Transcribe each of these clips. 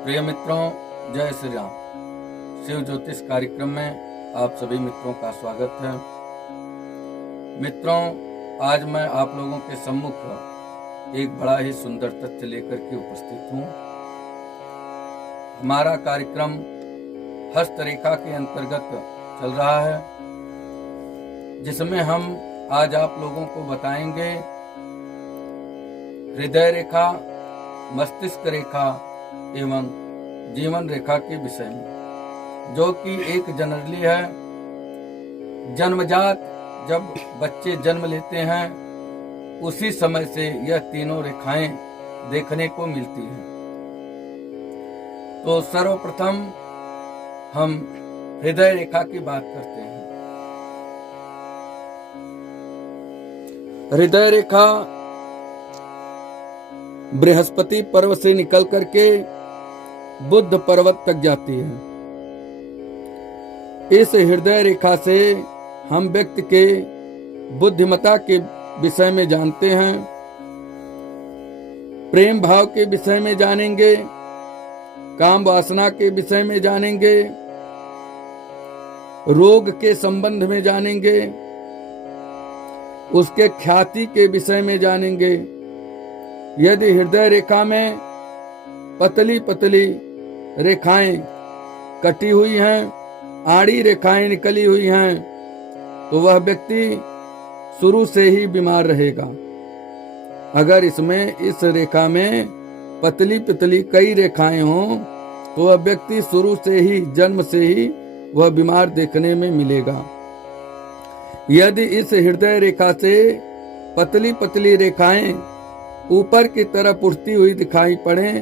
प्रिय मित्रों, जय श्री राम। शिव ज्योतिष कार्यक्रम में आप सभी मित्रों का स्वागत है। मित्रों, आज मैं आप लोगों के सम्मुख एक बड़ा ही सुंदर तथ्य लेकर के उपस्थित हूँ। हमारा कार्यक्रम हस्तरेखा के अंतर्गत चल रहा है, जिसमें हम आज आप लोगों को बताएंगे हृदय रेखा, मस्तिष्क रेखा एवं जीवन रेखा के विषय में, जो कि एक जनरली है। जन्मजात जब बच्चे जन्म लेते हैं उसी समय से यह तीनों रेखाएं देखने को मिलती हैं। तो सर्वप्रथम हम हृदय रेखा की बात करते हैं। हृदय रेखा बृहस्पति पर्वत से निकल करके बुद्ध पर्वत तक जाती है। इस हृदय रेखा से हम व्यक्ति के बुद्धिमत्ता के विषय में जानते हैं, प्रेम भाव के विषय में जानेंगे, काम वासना के विषय में जानेंगे, रोग के संबंध में जानेंगे, उसके ख्याति के विषय में जानेंगे। यदि हृदय रेखा में पतली पतली रेखाएं कटी हुई हैं, आड़ी रेखाएं निकली हुई हैं, तो वह व्यक्ति शुरू से ही बीमार रहेगा। अगर इस रेखा में पतली पतली कई रेखाएं हों तो वह व्यक्ति शुरू से ही, जन्म से ही वह बीमार देखने में मिलेगा। यदि इस हृदय रेखा से पतली पतली रेखाएं ऊपर की तरफ उठती हुई दिखाई पड़े,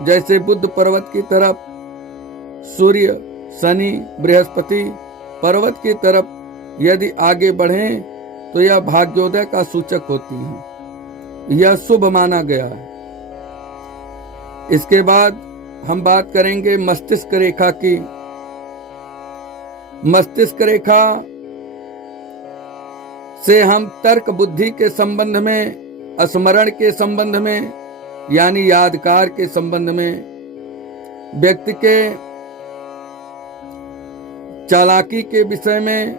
जैसे बुद्ध पर्वत की तरफ, सूर्य, शनि, बृहस्पति पर्वत की तरफ यदि आगे बढ़ें तो यह भाग्योदय का सूचक होती है। यह शुभ माना गया है। इसके बाद हम बात करेंगे मस्तिष्क रेखा की। मस्तिष्क रेखा से हम तर्क बुद्धि के संबंध में, स्मरण के संबंध में, यानी यादकार के संबंध में, व्यक्ति के चालाकी के विषय में,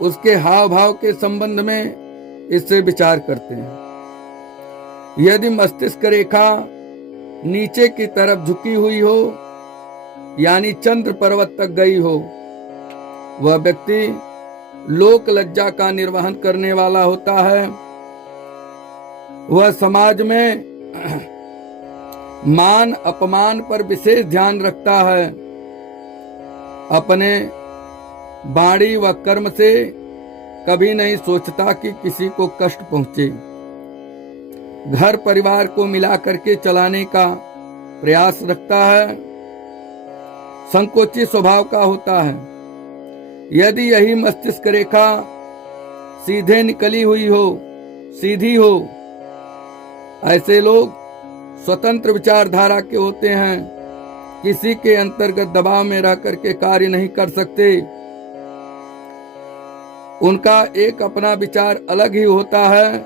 उसके हाव भाव के संबंध में इससे विचार करते हैं। यदि मस्तिष्क रेखा नीचे की तरफ झुकी हुई हो, यानी चंद्र पर्वत तक गई हो, वह व्यक्ति लोक लज्जा का निर्वहन करने वाला होता है। वह समाज में मान अपमान पर विशेष ध्यान रखता है। अपने वाणी व कर्म से कभी नहीं सोचता कि किसी को कष्ट पहुंचे। घर परिवार को मिला करके चलाने का प्रयास रखता है। संकोची स्वभाव का होता है। यदि यही मस्तिष्क रेखा सीधे निकली हुई हो, सीधी हो, ऐसे लोग स्वतंत्र विचारधारा के होते हैं, किसी के अंतर्गत दबाव में रह करके कार्य नहीं कर सकते। उनका एक अपना विचार अलग ही होता है।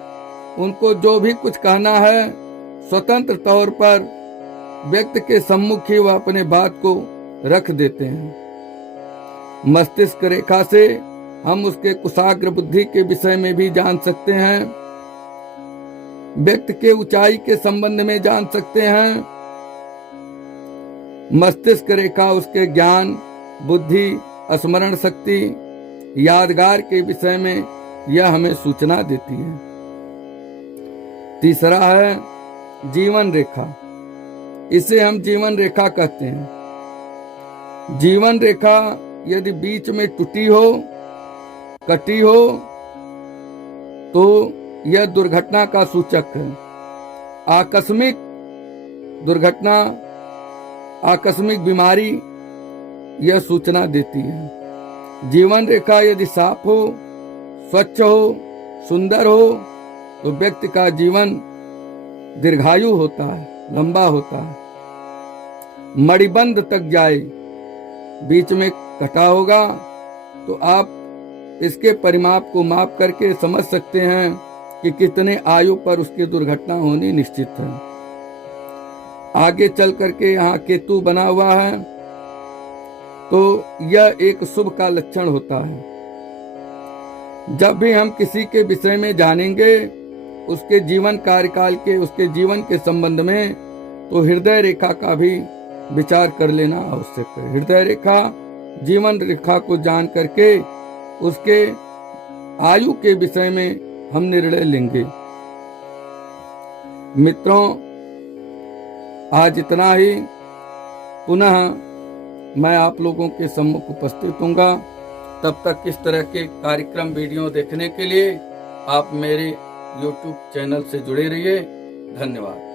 उनको जो भी कुछ कहना है स्वतंत्र तौर पर व्यक्ति के सम्मुख ही वह अपने बात को रख देते हैं। मस्तिष्क रेखा से हम उसके कुशाग्र बुद्धि के विषय में भी जान सकते हैं, व्यक्ति के ऊंचाई के संबंध में जान सकते हैं। मस्तिष्क रेखा उसके ज्ञान, बुद्धि, स्मरण शक्ति, यादगार के विषय में यह हमें सूचना देती है। तीसरा है जीवन रेखा। इसे हम जीवन रेखा कहते हैं। जीवन रेखा यदि बीच में टूटी हो, कटी हो, तो यह दुर्घटना का सूचक है। आकस्मिक दुर्घटना, आकस्मिक बीमारी यह सूचना देती है। जीवन रेखा यदि साफ हो, स्वच्छ हो, सुंदर हो, तो व्यक्ति का जीवन दीर्घायु होता है, लंबा होता है, मणिबंध तक जाए। बीच में कटा होगा तो आप इसके परिमाप को माप करके समझ सकते हैं कि कितने आयु पर उसकी दुर्घटना होनी निश्चित है। आगे चल करके यहाँ केतु बना हुआ है, तो यह एक शुभ का लक्षण होता है। जब भी हम किसी के विषय में जानेंगे, उसके जीवन कार्यकाल के, उसके जीवन के संबंध में, तो हृदय रेखा का भी विचार कर लेना आवश्यक है। हृदय रेखा, जीवन रेखा को जान करके उसके आयु के विषय में हम निर्णय लेंगे। मित्रों, आज इतना ही। पुनः मैं आप लोगों के सम्मुख उपस्थित हूँगा। तब तक इस तरह के कार्यक्रम वीडियो देखने के लिए आप मेरे YouTube चैनल से जुड़े रहिए। धन्यवाद।